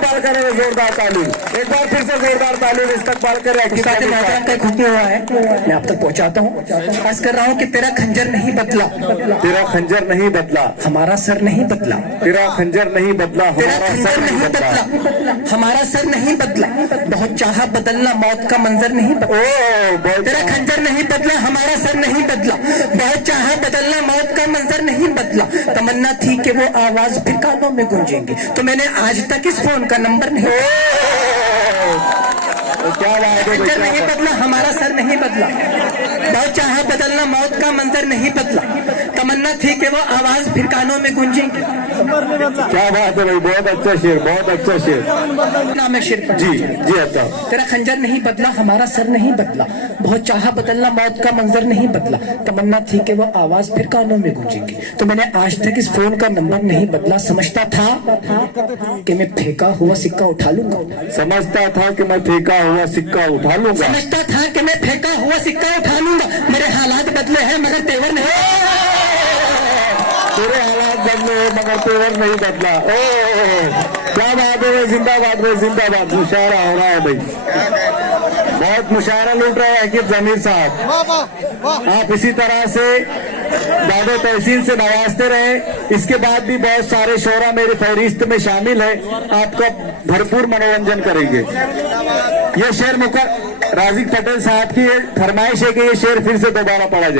इस्तकबाल करें जोरदार तालीम, एक बार फिर से जोरदार तालीम इस्तकबाल करें। खुफिया हुआ है, मैं आप तक पहुंचाता हूँ। अर्ज कर रहा हूँ कि तेरा खंजर नहीं बदला, तेरा खंजर नहीं बदला, हमारा सर नहीं बदला, तेरा खंजर नहीं बदला, तेरा हमारा खंजर सर नहीं बदला, हमारा सर नहीं बदला, बहुत चाहा बदलना मौत का मंजर नहीं बदला। तेरा खंजर नहीं बदला, हमारा सर नहीं बदला, बहुत चाहा बदलना मौत का मंजर नहीं बदला। तमन्ना थी कि वो आवाज फिर कानों में गूंजेंगी, तो मैंने आज तक इस फोन का नंबर नहीं। क्या बात है, खंजर नहीं बदला, हमारा सर नहीं बदला, बहुत चाहा बदलना मौत का मंजर नहीं बदला। तमन्ना थी कि वो आवाज फिर कानों में गूंजेगी। क्या बात है भाई, बहुत अच्छा शेर, बहुत अच्छा शेर। नाम है शेर जी जी अच्छा। तेरा खंजर नहीं बदला, हमारा सर नहीं बदला, बहुत चाहा बदलना मौत का मंजर नहीं बदला। तमन्ना थी कि वो आवाज फिर कानों में गूंजेगी, तो मैंने आज तक इस फोन का नंबर नहीं बदला। समझता था कि मैं फेंका हुआ सिक्का उठा लूंगा, समझता था कि मैं फेंका हुआ सिक्का उठा लूंगा, समझता था कि मैं फेंका हुआ सिक्का उठा लूंगा। मेरे हालात बदले हैं मगर तेवर नहीं, तेरे हालात बदले मगर तेवर नहीं बदला। क्या बात है, जिंदाबाद भाई, जिंदाबाद। मुशायरा हो रहा है भाई, बहुत मुशायरा लूट रहे हैं अकीब जमीर साहब। आप इसी तरह से दादो तहसीन से नवाजते रहे। इसके बाद भी बहुत सारे शोरा मेरी फहरिस्त में शामिल है, आपका भरपूर मनोरंजन करेंगे। ये शेर मुकर राजिक पटेल साहब की फरमाइश है कि ये शेर फिर से दोबारा पढ़ा जाए।